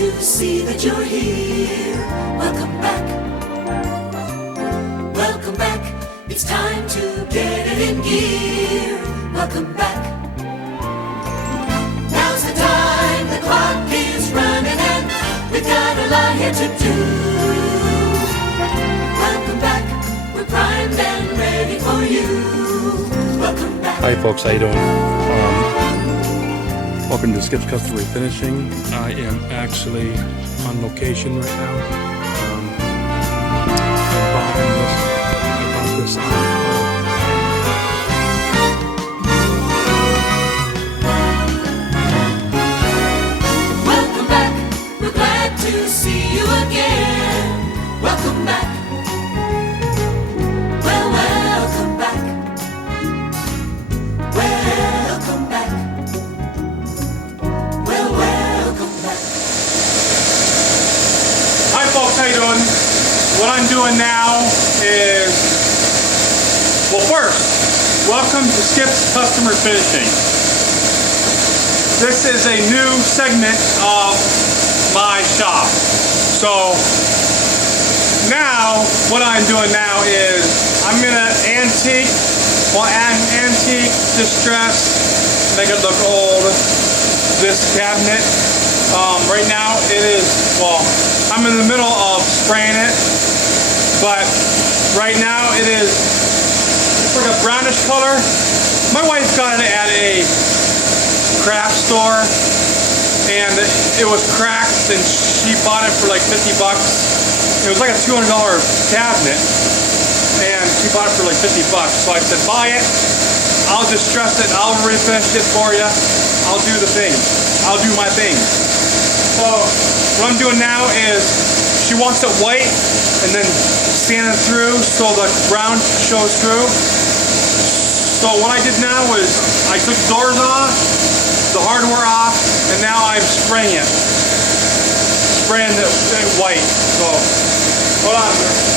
to see that you're here. Welcome back. Welcome back. It's time to get it in gear. Welcome back. Now's the time. The clock is running and we've got a lot here to do. Welcome back. We're primed and ready for you. Welcome back. Hi folks, how you doing? Welcome to Skip's Custom Refinishing. I am actually on location right now. I brought this on. Welcome back. We're glad to see you again. Welcome back. Well, welcome back. Welcome back. Well, welcome back. Hi folks, how you doing? What I'm doing now is, well first, welcome to Skip's Custom Refinishing. This is a new segment of my shop. So now, what I'm doing now is, I'm gonna antique, distress, make it look old, this cabinet. Right now it is, well, I'm in the middle of spraying it, but right now it is, it's like a brownish color. My wife got it at a craft store and it was cracked and she bought it for like 50 bucks. It was like a $200 cabinet and she bought it for like 50 bucks. So I said, buy it, I'll distress it, I'll refinish it for you, I'll do the thing, I'll do my thing. So what I'm doing now is she wants it white and then sanded through so the brown shows through. So what I did now was I took the doors off, the hardware off, and now I'm spraying it. Spraying it white. So hold on there.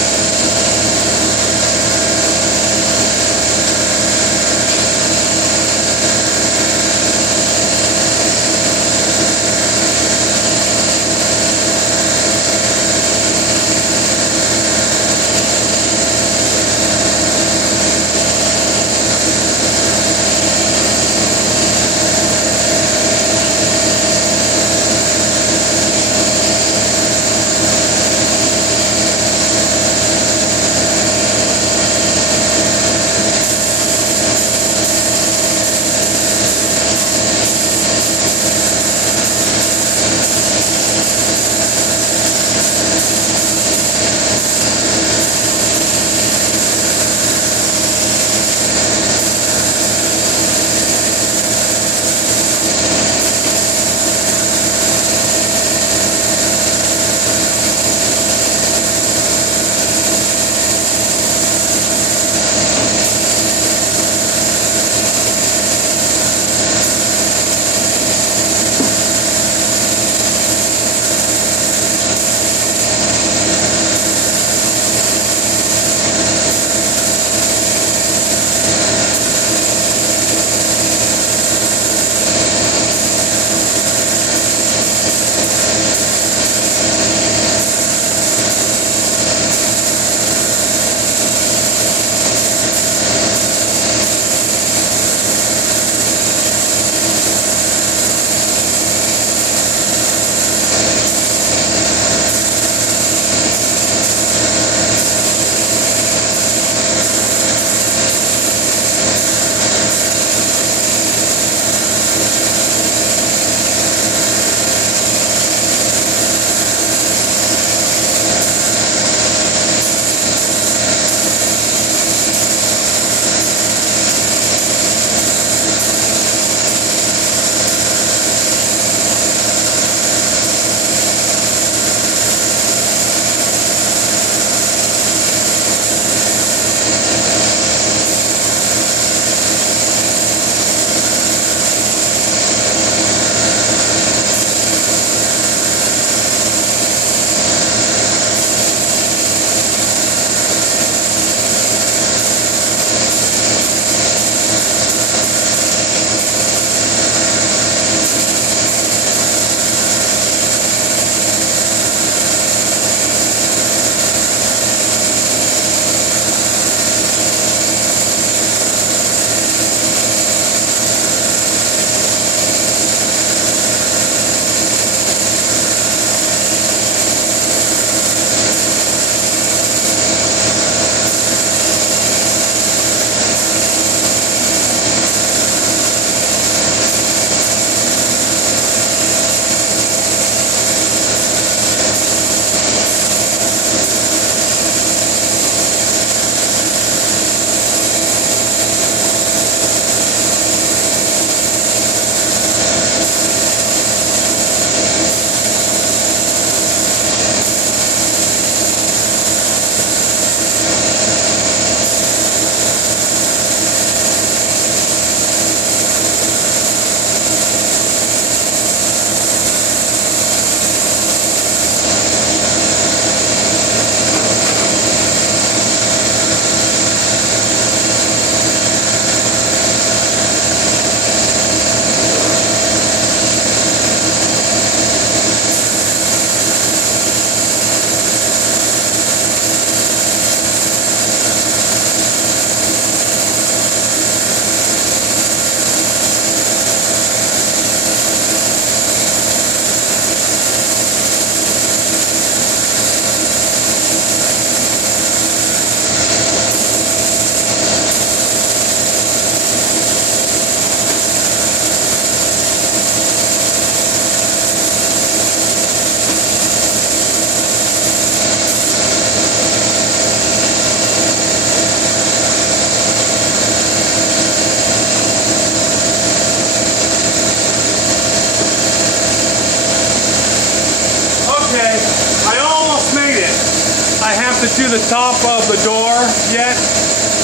I have to do the top of the door yet,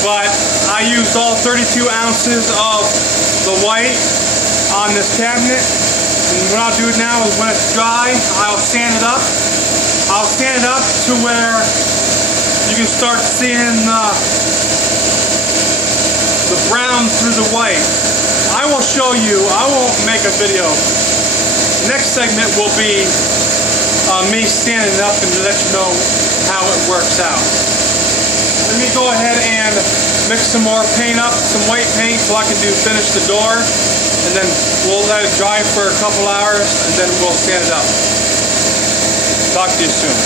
but I used all 32 ounces of the white on this cabinet. And what I'll do now is when it's dry, I'll sand it up. I'll sand it up to where you can start seeing the brown through the white. I will show you, I won't make a video. Next segment will be me standing up and let you know how it works out. Let me go ahead and mix some more paint up, some white paint, so I can finish the door, and then we'll let it dry for a couple hours, and then we'll sand it up. Talk to you soon.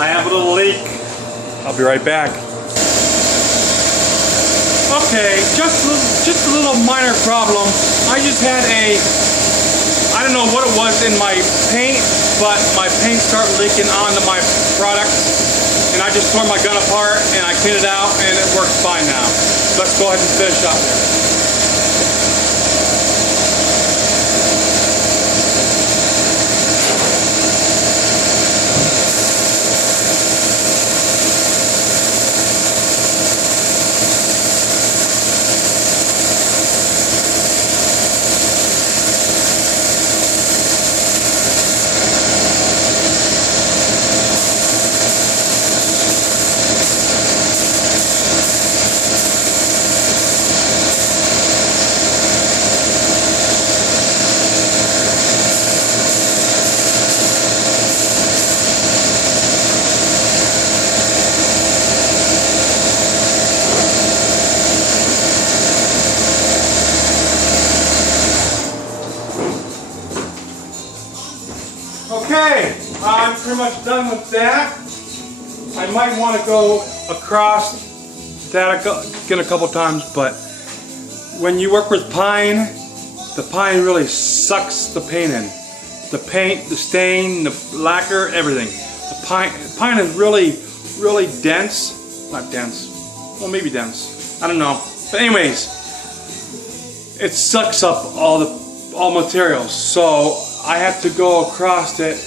I have a little leak. I'll be right back. Okay, just a little minor problem. I just had I don't know what it was in my paint, but my paint started leaking onto my product, and I just tore my gun apart and I cleaned it out, and it works fine now. Let's go ahead and finish up here. Okay, I'm pretty much done with that. I might want to go across that again a couple times, but when you work with pine, the pine really sucks the paint in. The paint, the stain, the lacquer, everything. The pine is really dense. Not dense. Well, maybe dense. I don't know. But anyways, it sucks up all materials. So I have to go across it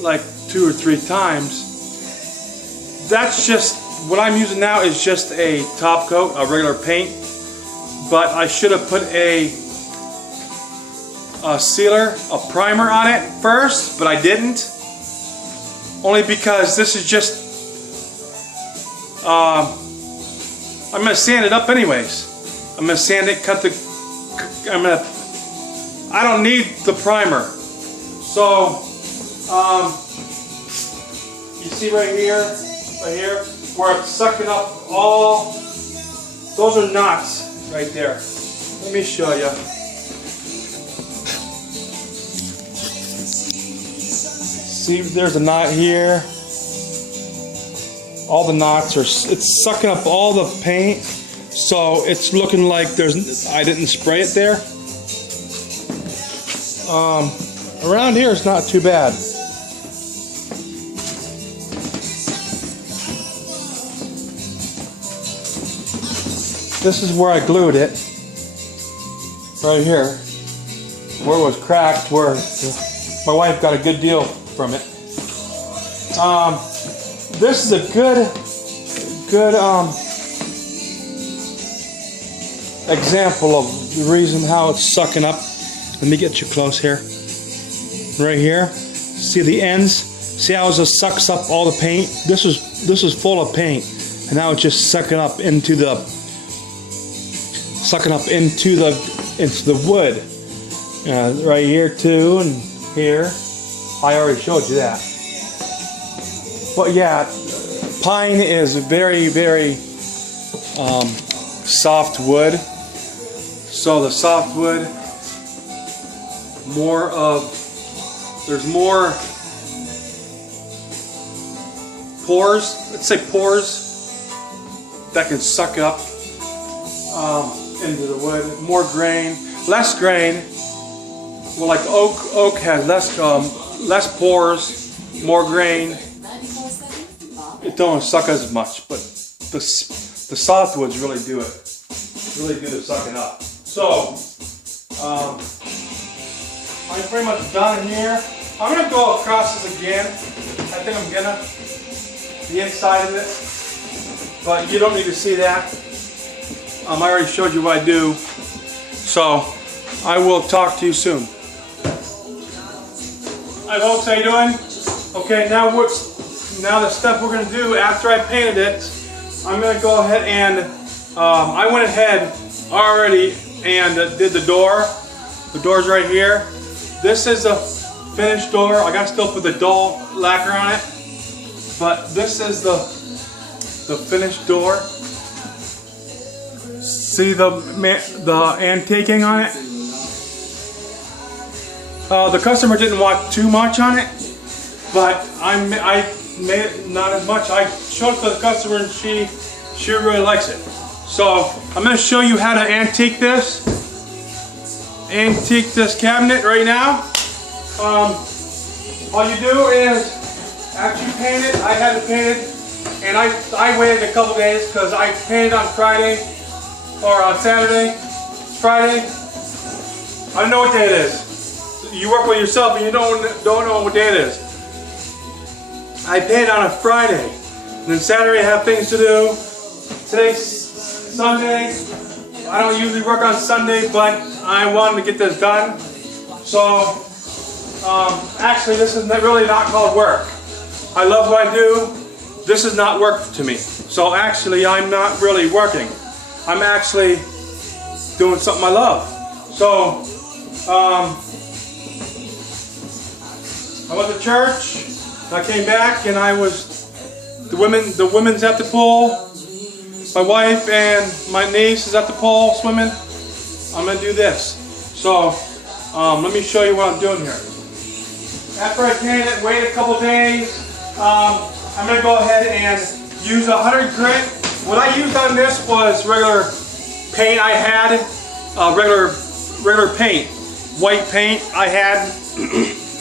like 2 or 3 times. That's just, what I'm using now is just a top coat, a regular paint, but I should have put a sealer, a primer on it first, but I didn't. Only because this is just, I'm going to sand it up anyways. I'm going to sand it, I don't need the primer. So, you see right here, where it's sucking up all, those are knots right there. Let me show you. See, there's a knot here. All the knots are, it's sucking up all the paint. So it's looking like I didn't spray it there. Around here it's not too bad. This is where I glued it. Right here. Where it was cracked, where my wife got a good deal from it. this is a good example of the reason how it's sucking up. Let me get you close here. Right here. See the ends? See how it just sucks up all the paint? This is full of paint, and now it's just sucking up into the wood. Right here too, and here. I already showed you that. But yeah, pine is very, very soft wood. So the soft wood, there's more pores, let's say pores, that can suck up into the wood. More grain, less grain. Well, like oak has less pores, more grain. It don't suck as much, but the softwoods really do it. Really do the sucking up. So I'm pretty much done here. I'm gonna go across this again. I think I'm gonna the inside of it, but you don't need to see that. I already showed you what I do. So I will talk to you soon. Hi folks, how you doing? Okay, now the stuff we're gonna do after I painted it, I'm gonna go ahead and I went ahead already and did the door. The door's right here. This is a finished door. I got to still put the dull lacquer on it, but this is the finished door. See the antiquing on it? The customer didn't want too much on it, but I made it not as much. I showed it to the customer and she really likes it. So I'm going to show you how to antique this cabinet right now. All you do is, after you paint it, I had to paint it, and I waited a couple days because I painted on Friday or on Saturday. Friday, I don't know what day it is. You work with yourself and you don't know what day it is. I painted on a Friday, and then Saturday I have things to do. Today's Sunday. I don't usually work on Sunday, but I wanted to get this done. So actually this is really not called work. I love what I do. This is not work to me. So actually I'm not really working. I'm actually doing something I love. So I went to church. I came back and the women's at the pool. My wife and my niece is at the pool swimming. I'm gonna do this. So let me show you what I'm doing here. After I paint it, wait a couple days. I'm gonna go ahead and use 100 grit. What I used on this was regular paint I had, regular paint, white paint I had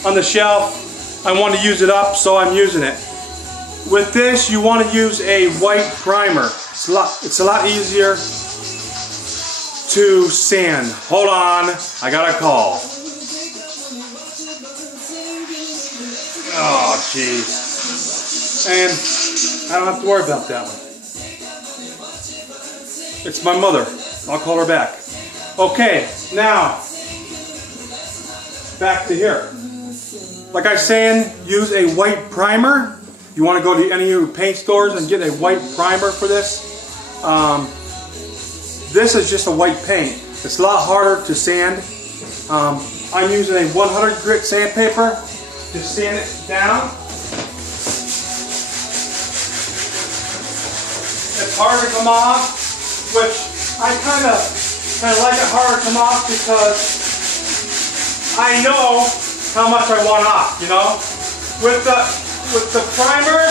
on the shelf. I wanted to use it up, so I'm using it. With this, you want to use a white primer. It's a lot easier to sand. Hold on, I got a call. Oh, jeez. And I don't have to worry about that one. It's my mother. I'll call her back. Okay, now, back to here. Like I was saying, use a white primer. You want to go to any of your paint stores and get a white primer for this. This is just a white paint. It's a lot harder to sand. I'm using a 100 grit sandpaper to sand it down. It's hard to come off, which I kind of like it hard to come off because I know how much I want off, you know? With the primer,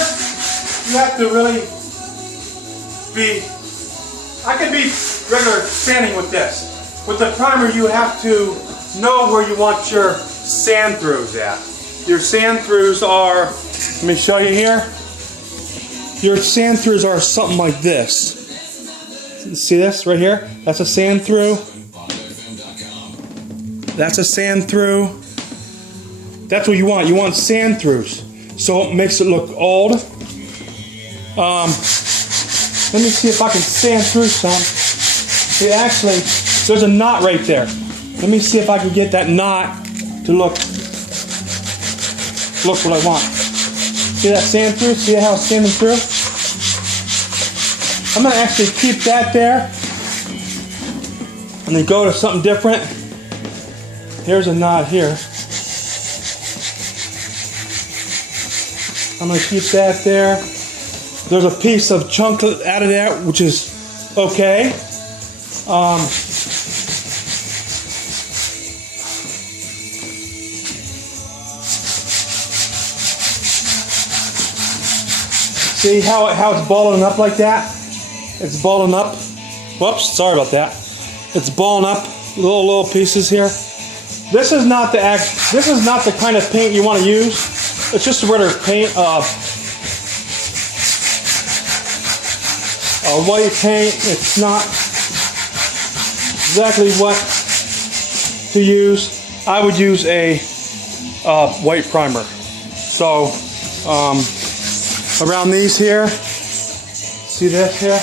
you have to really I can be regular sanding with this. With the primer, you have to know where you want your sand throughs at. Your sand throughs are, let me show you here. Your sand throughs are something like this. See this right here? That's a sand through. That's a sand through. That's what you want. You want sand throughs. So it makes it look old. Let me see if I can sand through some. See, actually, there's a knot right there. Let me see if I can get that knot to look what I want. See that sand through? See how it's sanding through? I'm gonna actually keep that there and then go to something different. Here's a knot here. I'm gonna keep that there. There's a piece of chunk out of that, which is okay. See how it's balling up like that? It's balling up. Whoops, sorry about that. It's balling up little pieces here. This is not the kind of paint you want to use. It's just a regular paint, a white paint. It's not exactly what to use. I would use a white primer. So around these here, see this here?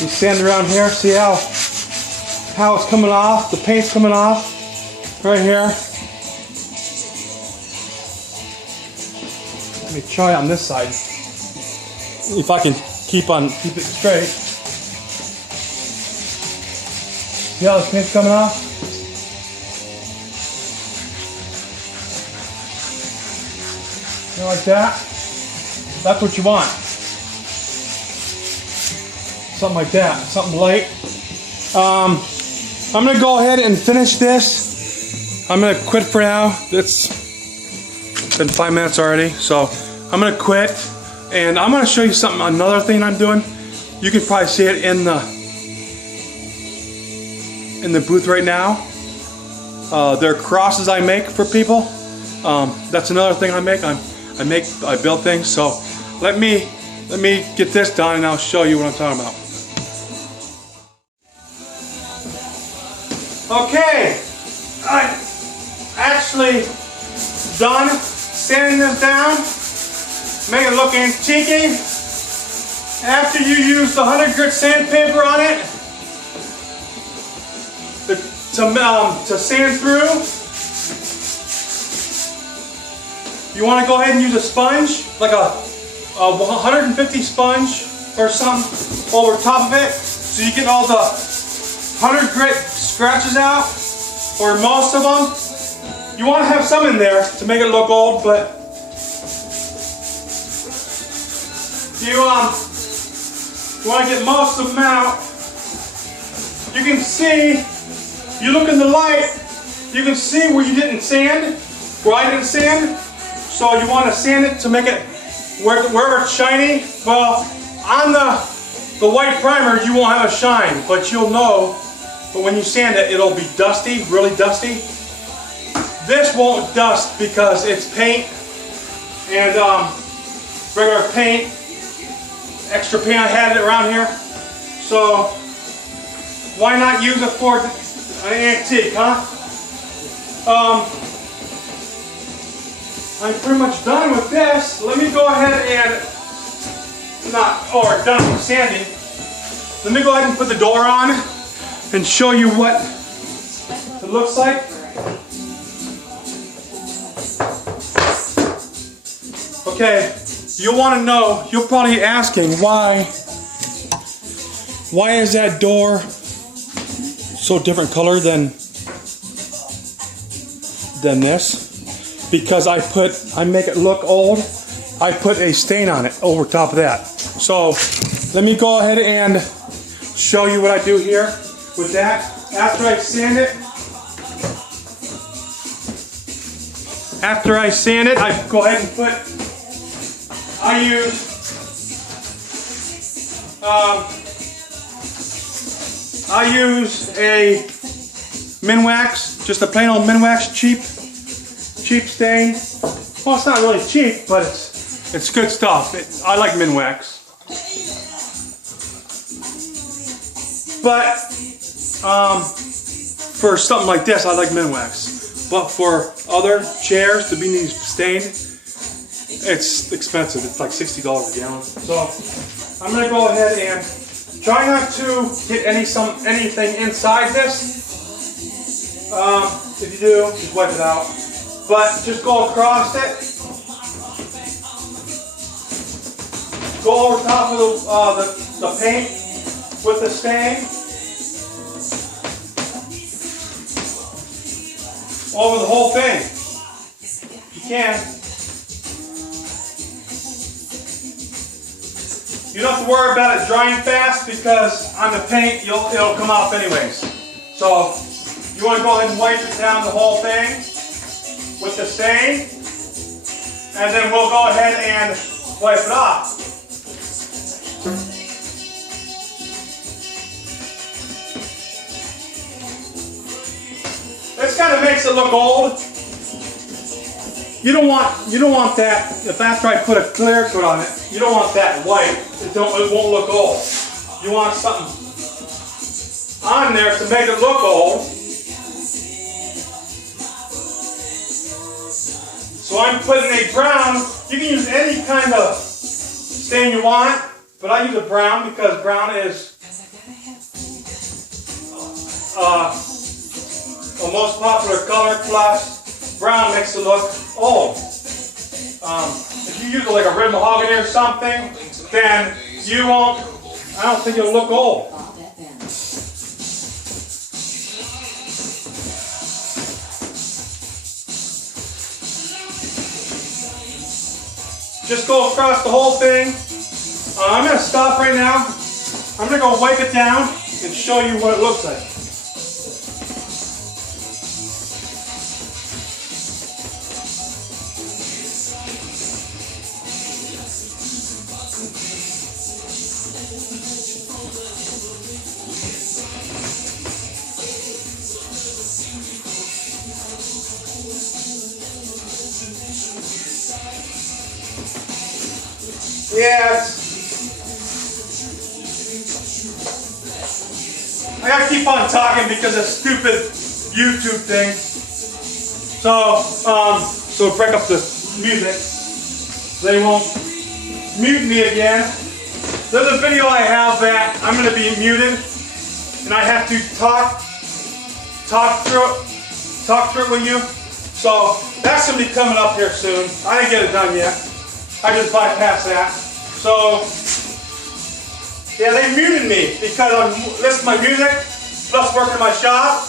You sand around here, see how it's coming off? The paint's coming off right here. Let me try on this side. If I can keep it straight. See how the paint's coming off? You know, like that? That's what you want. Something like that, something light. I'm gonna go ahead and finish this. I'm gonna quit for now. It's been 5 minutes already, so I'm gonna quit. And I'm gonna show you something, another thing I'm doing. You can probably see it in the booth right now. There are crosses I make for people. That's another thing I make. I build things. So let me get this done and I'll show you what I'm talking about. Okay, I'm actually done sanding this down, make it look antique. After you use the 100 grit sandpaper on it to sand through, you want to go ahead and use a sponge, like a 150 sponge or something over top of it, so you get all the 100 grit scratches out, or most of them. You want to have some in there to make it look old, but you want to get most of them out. You can see, you look in the light, you can see where you didn't sand, where I didn't sand. So you want to sand it to make it wherever it's shiny. Well, on the white primer, you won't have a shine, but you'll know. But when you sand it, it'll be dusty, really dusty. This won't dust because it's paint and regular paint, extra paint I had around here. So why not use it for an antique, huh? I'm pretty much done with this. Let me go ahead and done with sanding. Let me go ahead and put the door on and show you what it looks like. Okay, you'll want to know, you're probably asking why is that door so different color than this? Because I make it look old. I put a stain on it over top of that. So let me go ahead and show you what I do here with that. After I sand it, I go ahead and I use a Minwax, just a plain old Minwax, cheap stain. Well, it's not really cheap, but it's good stuff. I like Minwax. But for something like this, I like Minwax. But for other chairs to be stained, It's expensive. It's like $60 a gallon. So I'm gonna go ahead and try not to get anything inside this. If you do, just wipe it out. But just go across it. Go over top of the paint with the stain. Over the whole thing. You can. You don't have to worry about it drying fast because on the paint it'll come off anyways. So you want to go ahead and wipe it down the whole thing with the stain, and then we'll go ahead and wipe it off. This kind of makes it look old. You don't want that. If after I put a clear coat on it, you don't want that white. It won't look old. You want something on there to make it look old. So I'm putting a brown. You can use any kind of stain you want, but I use a brown because brown is the most popular color, plus brown makes it look old. If you use like a red mahogany or something, then you won't, I don't think it'll look old. Just go across the whole thing. I'm going to stop right now. I'm going to go wipe it down and show you what it looks like. Yes. I gotta keep on talking because of stupid YouTube thing. So break up the music. They won't mute me again. There's a video I have that I'm gonna be muted, and I have to talk through it with you. So that's gonna be coming up here soon. I didn't get it done yet. I just bypassed that. So, yeah, they muted me because I'm listening to my music, plus working in my shop.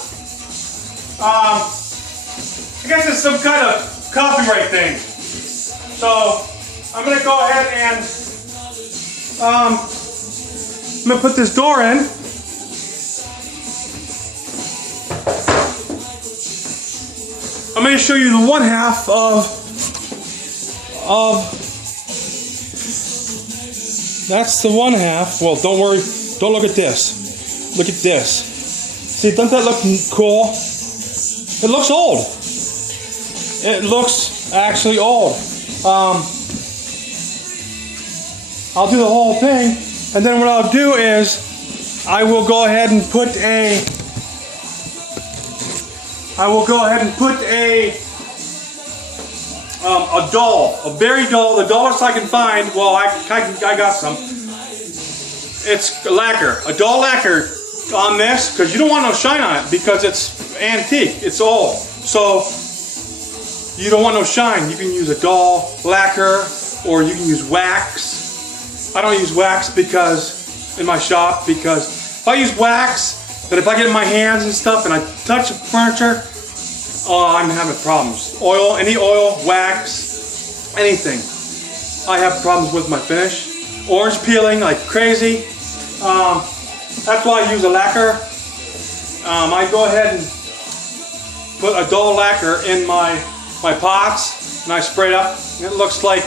I guess it's some kind of copyright thing. So, I'm going to go ahead and I'm going to put this door in. I'm going to show you the one half of that's the one half. Well, don't worry. Don't look at this. Look at this. See, doesn't that look cool? It looks old. It looks actually old. I'll do the whole thing, and then what I'll do is I will go ahead and put a doll, a very dull, the dullest I can find. Well, I got some. It's lacquer, a dull lacquer on this, because you don't want no shine on it because it's antique, it's old. So you don't want no shine. You can use a dull lacquer, or you can use wax. I don't use wax because in my shop, because if I use wax, then if I get in my hands and stuff and I touch the furniture, oh, I'm having problems. Oil, any oil, wax, anything. I have problems with my finish. Orange peeling like crazy. That's why I use a lacquer. I go ahead and put a dull lacquer in my pots, and I spray it up. And it looks like,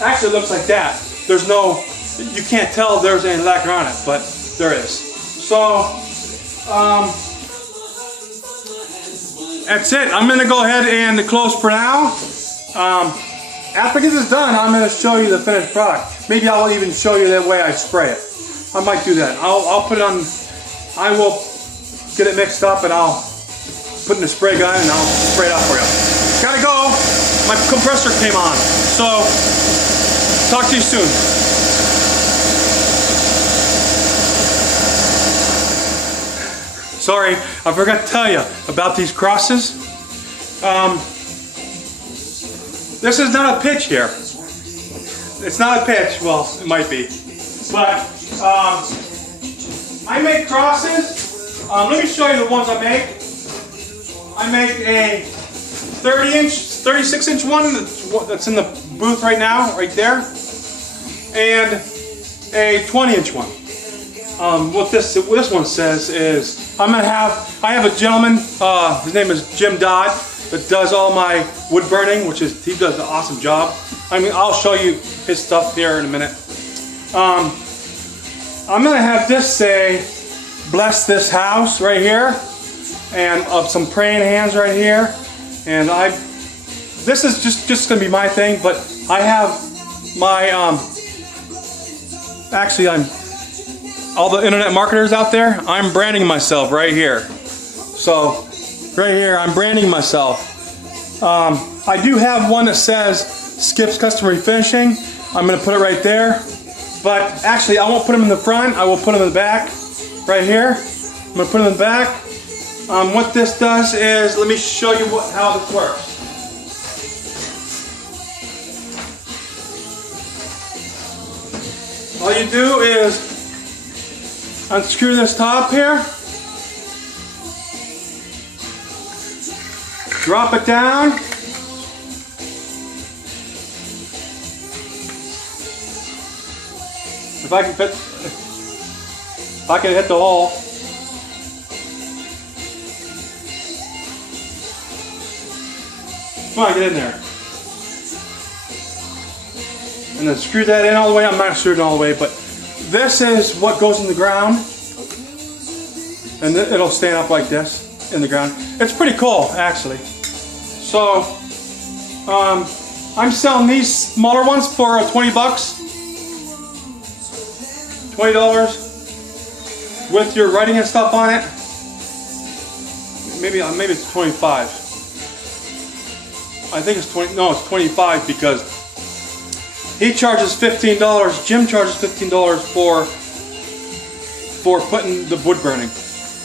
actually it looks like that. There's no, you can't tell there's any lacquer on it, but there is. So, that's it. I'm going to go ahead and close for now. After I get this done, I'm going to show you the finished product. Maybe I'll even show you that way I spray it. I might do that. I'll put it on, I will get it mixed up and I'll put it in a spray gun and I'll spray it out for you. Gotta go. My compressor came on. So, talk to you soon. Sorry, I forgot to tell you about these crosses. This is not a pitch here. It's not a pitch. Well, it might be. But I make crosses. Let me show you the ones I make. I make a 36-inch one that's in the booth right now, right there, and a 20-inch one. What this one says is I have a gentleman. His name is Jim Dodd, that does all my wood burning, he does an awesome job. I mean, I'll show you his stuff here in a minute. I'm gonna have this say, "Bless this house" right here, and some praying hands right here. And this is just gonna be my thing, but I have my actually all the internet marketers out there, I'm branding myself right here. So right here, I'm branding myself. I do have one that says Skip's Custom Refinishing. I'm gonna put it right there. But actually, I won't put them in the front. I will put them in the back, right here. I'm gonna put them in the back. What this does is, let me show you how this works. All you do is unscrew this top here, drop it down, if I can hit the hole. Come on, get in there. And then screw that in all the way. I'm not screwing all the way, but this is what goes in the ground. And it'll stand up like this in the ground. It's pretty cool, actually. So, I'm selling these smaller ones for 20 bucks. $20 with your writing and stuff on it. Maybe it's 25. I think it's 20. No, it's 25 because he charges $15. Jim charges $15 for putting the wood burning,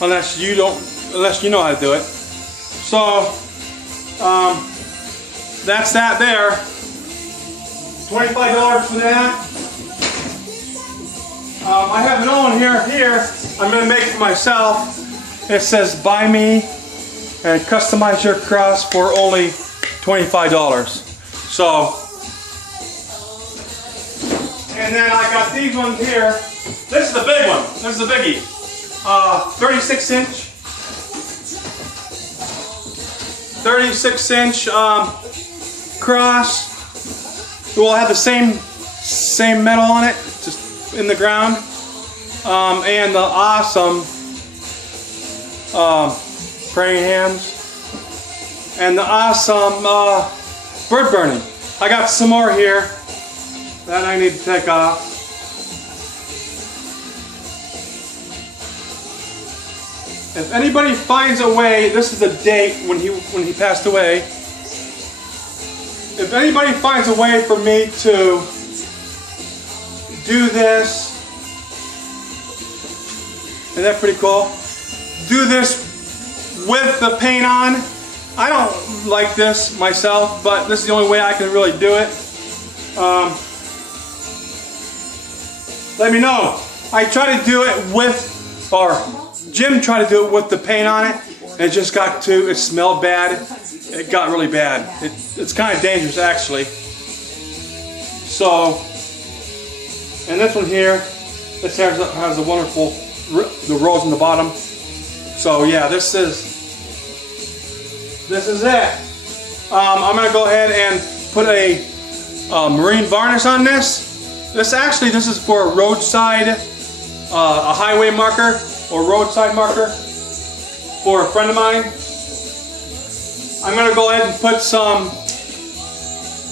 unless you know how to do it. So that's that there. $25 for that. I have another one here. I'm going to make for myself. It says "Buy me and customize your cross for only $25." So, and then I got these ones here. This is the big one. This is the biggie. 36-inch cross. It will have the same metal on it, just in the ground, and the awesome praying hands, and the awesome bird burning. I got some more here that I need to take off. If anybody finds a way, this is the date when he passed away. If anybody finds a way for me to do this, isn't that pretty cool? Do this with the paint on. I don't like this myself, but this is the only way I can really do it. Let me know. I try to do it with, or Jim tried to do it with the paint on it, and it smelled bad. It got really bad. It's kind of dangerous, actually. So, and this one here, this has a wonderful, the rose in the bottom. So yeah, this is it. I'm gonna go ahead and put a marine varnish on this. This is for a roadside, a highway marker or roadside marker for a friend of mine. I'm gonna go ahead and put some.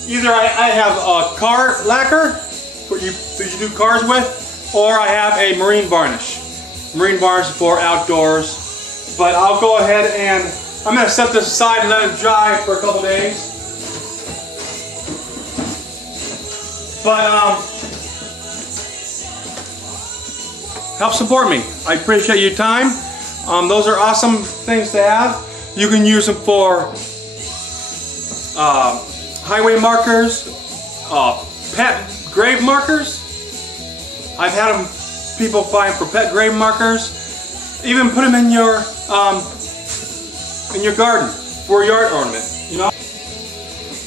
Either I have a car lacquer that you do cars with, or I have a marine varnish. Marine varnish for outdoors. But I'll go ahead and I'm gonna set this aside and let it dry for a couple days. But help support me. I appreciate your time. Those are awesome things to have. You can use them for highway markers, pet grave markers. I've had them, people find for pet grave markers. Even put them in your garden for a yard ornament. You know.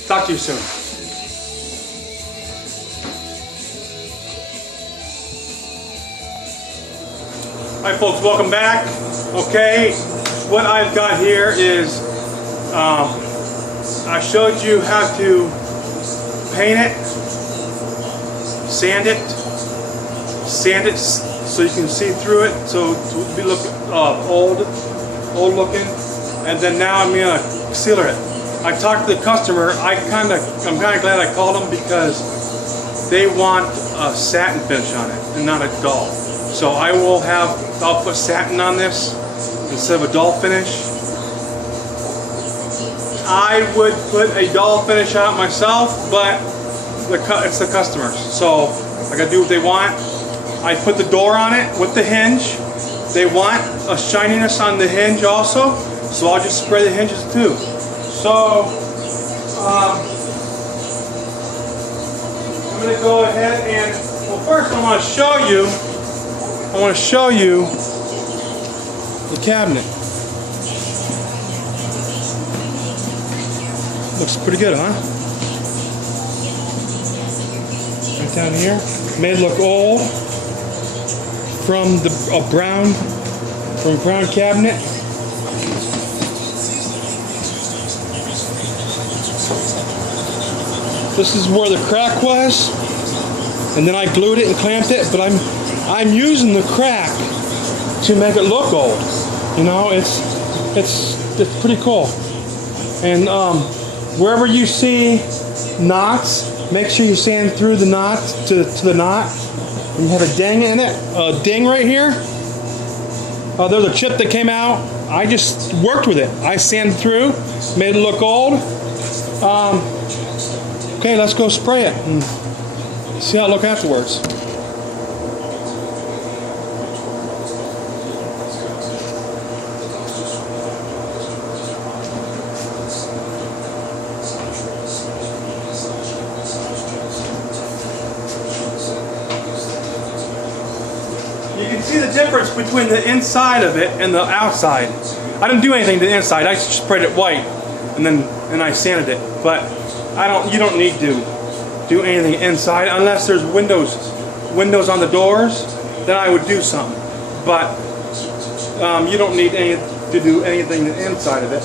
Talk to you soon. Hi folks, welcome back. Okay, what I've got here is I showed you how to paint it, sand it so you can see through it, so to be look old looking, and then now I'm gonna sealer it. I talked to the customer. I'm kind of glad I called them because they want a satin finish on it and not a dull. So I'll put satin on this instead of a dull finish. I would put a dull finish on it myself, but it's the customers. So I gotta do what they want. I put the door on it with the hinge. They want a shininess on the hinge also, so I'll just spray the hinges too. So I'm going to go ahead and, well, first I want to show you the cabinet. Looks pretty good, huh? Right down here. Made it look old from a brown cabinet. This is where the crack was, and then I glued it and clamped it. But I'm using the crack to make it look old. You know, it's pretty cool. And wherever you see knots, make sure you sand through the knot to the knot. And you have a ding in it, a ding right here. There's a chip that came out. I just worked with it. I sanded through, made it look old. Okay, let's go spray it and see how it looks afterwards. You can see the difference between the inside of it and the outside. I didn't do anything to the inside. I just sprayed it white and I sanded it. But you don't need to do anything inside unless there's windows on the doors. Then I would do something. But you don't need to do anything inside of it.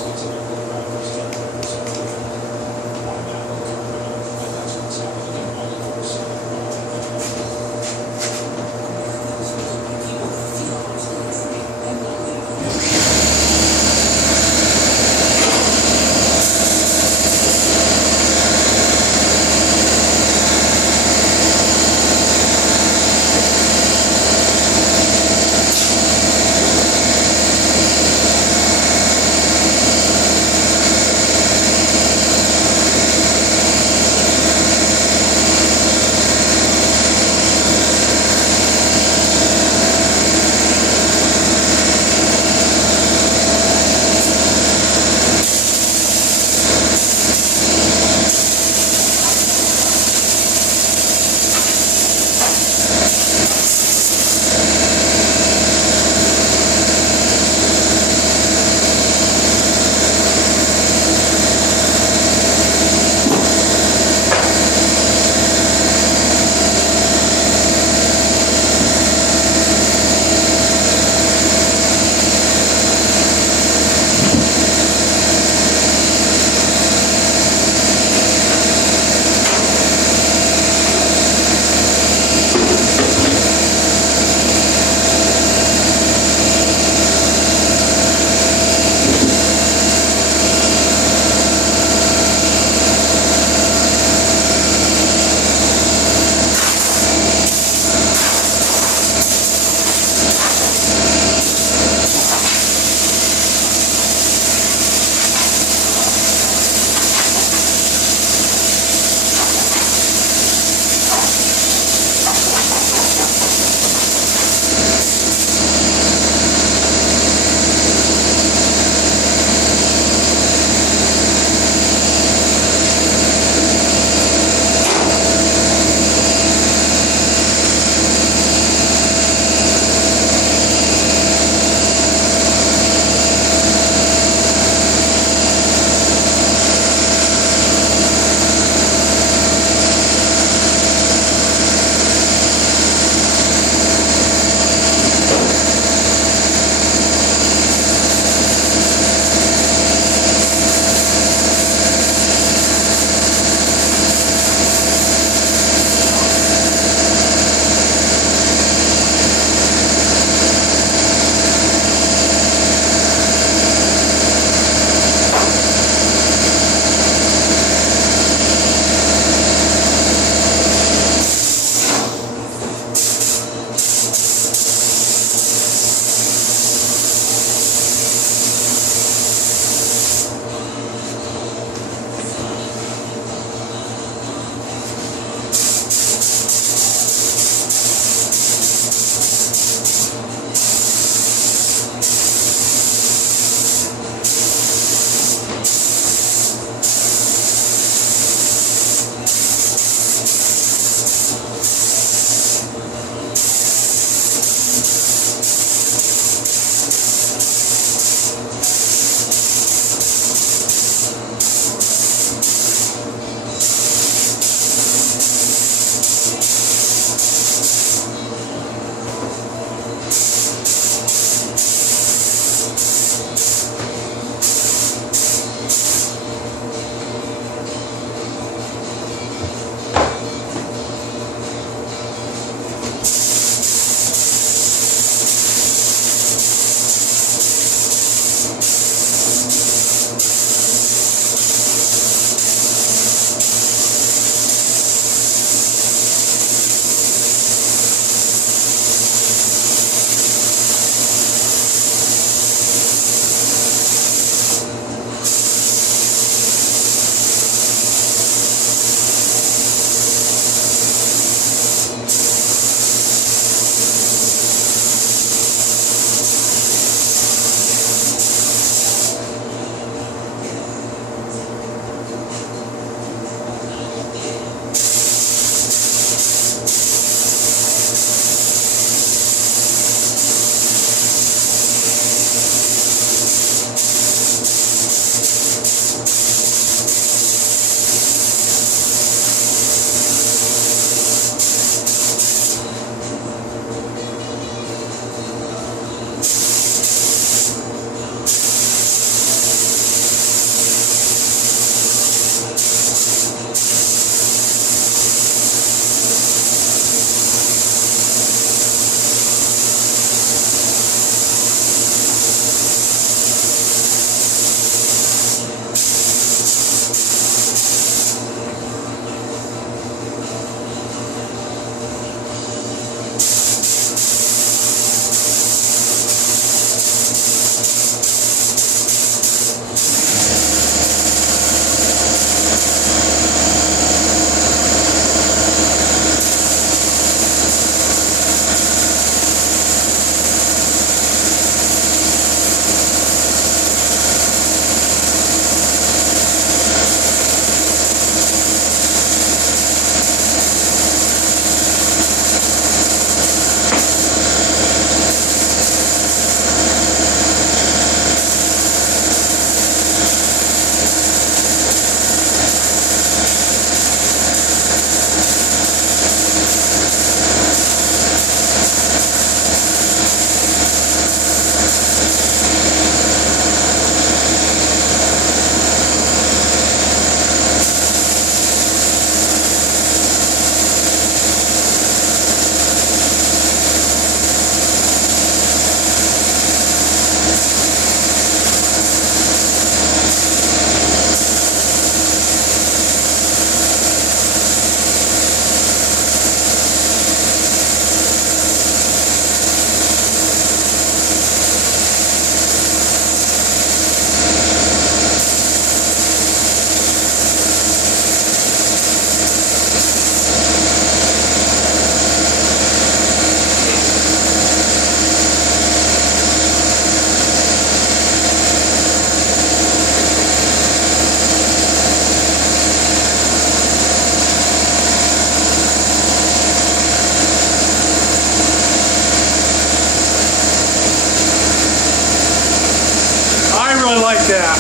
really like that.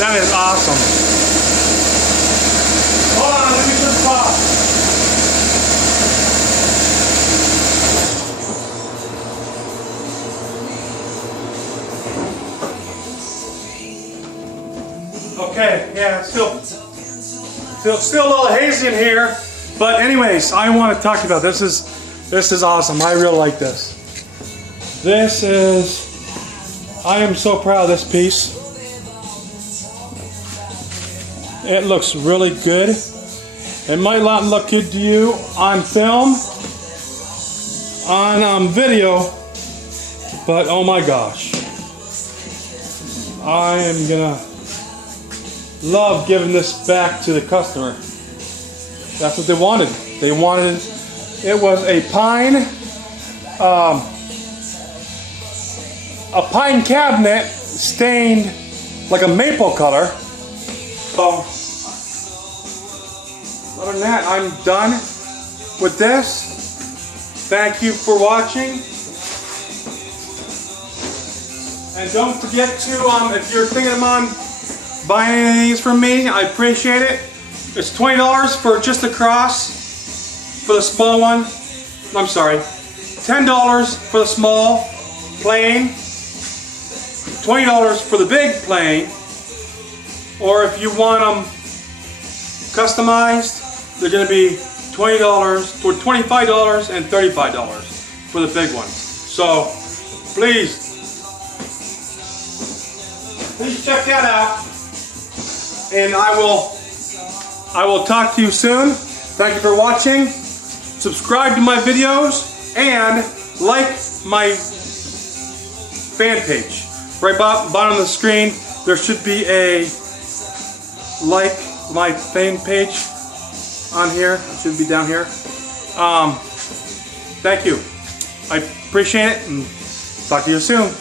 That is awesome. Hold on, let me just pause. Okay, yeah, it's still a little hazy in here, but anyways, I want to talk to you about this. This is awesome. I really like this. I am so proud of this piece. It looks really good. It might not look good to you on film, on video, but oh my gosh, I am gonna love giving this back to the customer. That's what they wanted. They wanted, it was a pine cabinet stained like a maple color. So, other than that, I'm done with this. Thank you for watching. And don't forget to, if you're thinking of buying any of these from me, I appreciate it. It's $20 for just the cross for the small one. I'm sorry, $10 for the small plain, $20 for the big plain, or if you want them customized, they're going to be $20 or $25 and $35 for the big ones. So please check that out, and I will talk to you soon. Thank you for watching. Subscribe to my videos and like my fan page. Right bottom of the screen, there should be a like my fan page on here. It should be down here. Thank you. I appreciate it, and talk to you soon.